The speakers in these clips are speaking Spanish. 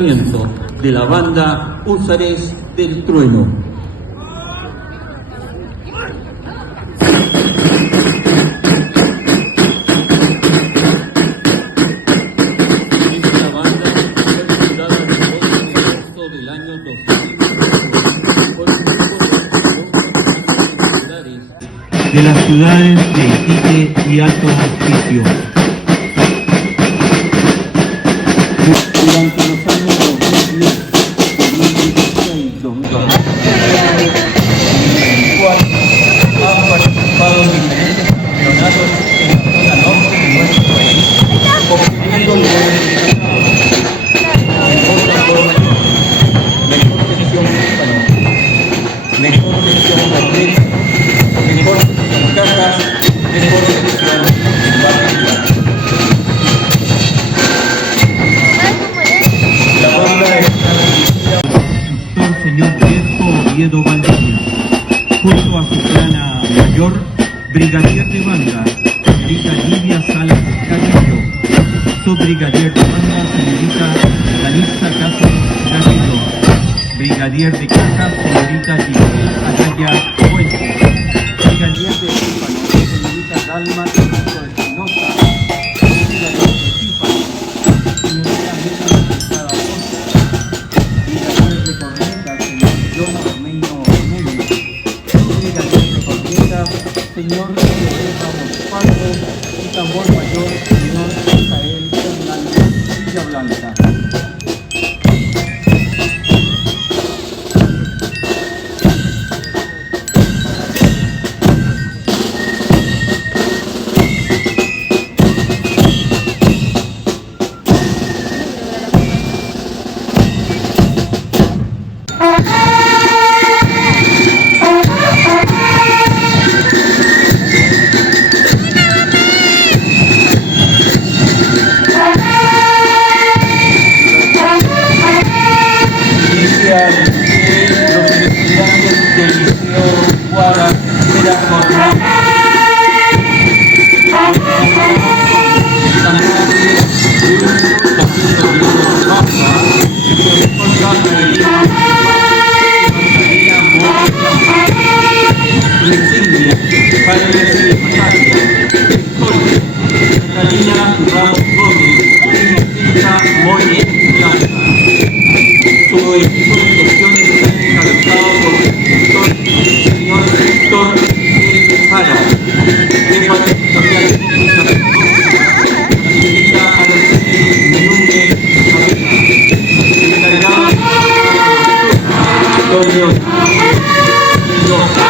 De la banda Húsares del Trueno. Esta banda fue fundada el 12 de agosto del año 2000 por un grupo de populares de las ciudades de Iquique y Alto Hospicio. Durante los años 2010, 2016, 2020, han participado en diferentes campeonatos en la zona norte de nuestro país, obteniendo lugares mejor sección española, mejor sección atleta, mejor sección caja, mejor sección particular. La banda está dirigida por el señor Diego Oviedo Valdivia, junto a su plana mayor, brigadier de banda, señorita Livia Salas Carrillo, subbrigadier de banda, señorita Danisa Cáceres Garrido, brigadier de caja, señorita Giselle Araya Fuentes, brigadier de tímpano, señorita Dalma Espinosa, brigadier de tímpano, señorita Mena brigadier de corneta, señor John Romeo Méndez, brigadier de corneta, señor Ramos Palmo, y tambor mayor, señor Rafael Fernández Villablanca. Los estudiantes del Liceo Guara de la jornada Catalina Ramos Gómez y Mecita Moye Blanca. Su equipo de selecciones está encabezado por el señor Víctor Jara, jefa territorial de la señorita Araceli Menúñez Cabeza, encargado Antonio Mendoza.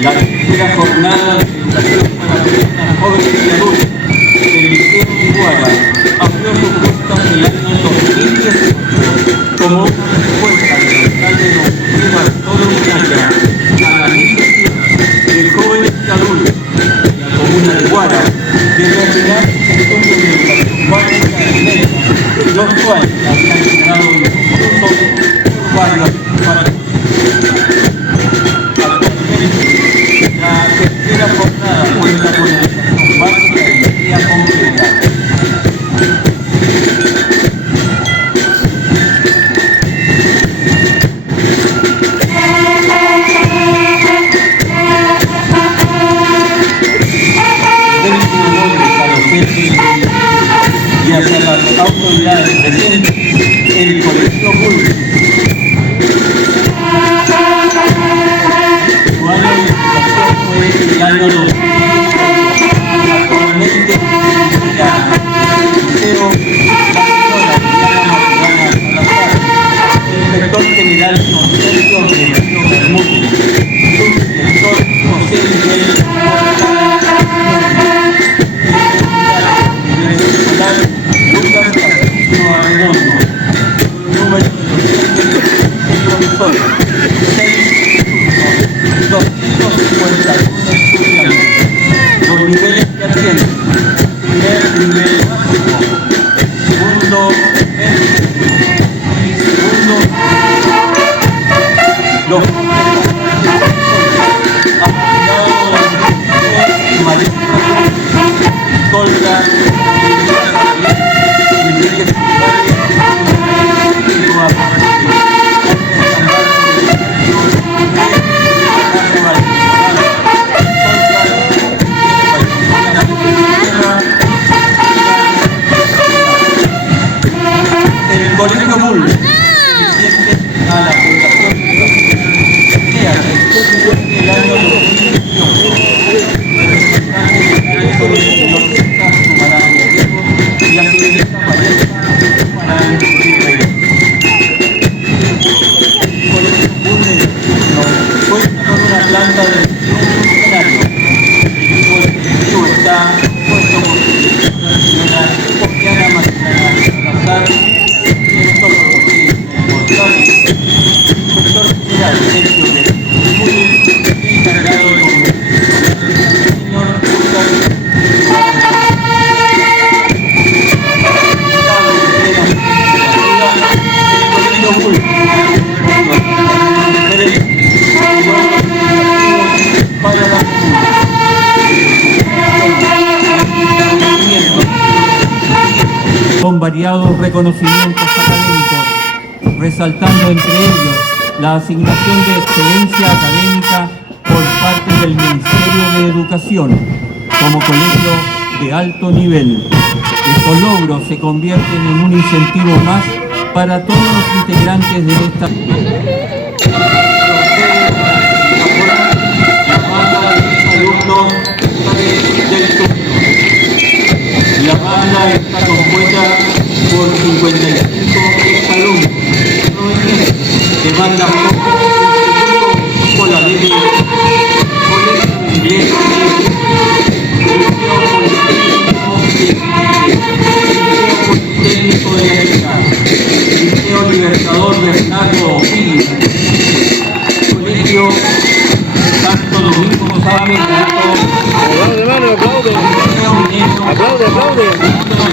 La tercera jornada de educación para personas jóvenes y adultos del Liceo Guara abrió sus puertas en el año 2018 como una respuesta del alcalde don José Bartolo Minaya a la necesidad de jóvenes y adultos de la comuna de Guara de realizar estudios de educación básica y media, los cuales habían generado incluso por varios partidos. La tercera jornada cuenta con educación básica y media completa. Y hacia las autoridades presentes, el colegio público. Su área de educación año 2000. Actualmente Liceo el inspector general don Sergio Remedio Bermúdez, subdirector José Miguel escolar Lucas Patricio Arredondo, número de profesor 6.251 estudiantes. Los niveles que atienden: primer nivel básico, segundo medio, segundo los el colegio Bull, a la Fundación el año 2018, y la señorita María para el colegio cuenta con una planta de funcionario. El equipo directivo está puesto por la señora Copiana Martina Salazar, director portal, inspector general Sergio Bermúdez, encargado de señor Lucas con variados reconocimientos académicos, resaltando entre ellos la asignación de excelencia académica por parte del Ministerio de Educación como colegio de alto nivel. Estos logros se convierten en un incentivo más para todos los integrantes de esta La banda está compuesta por 55 exalumnos provenientes de bandas con la ley de colegio inglés, liceo politécnico de Arica, liceo Libertador Bernardo O'Higgins, colegio Santo Domingo González de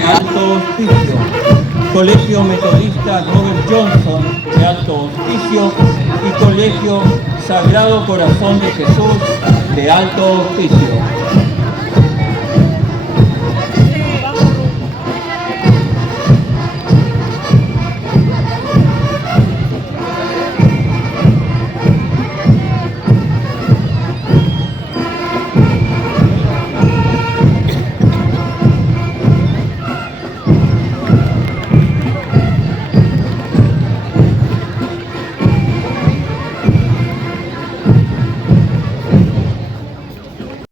Alto Hospicio, Colegio Metodista Robert Johnson de Alto Hospicio y Colegio Sagrado Corazón de Jesús de Alto Hospicio.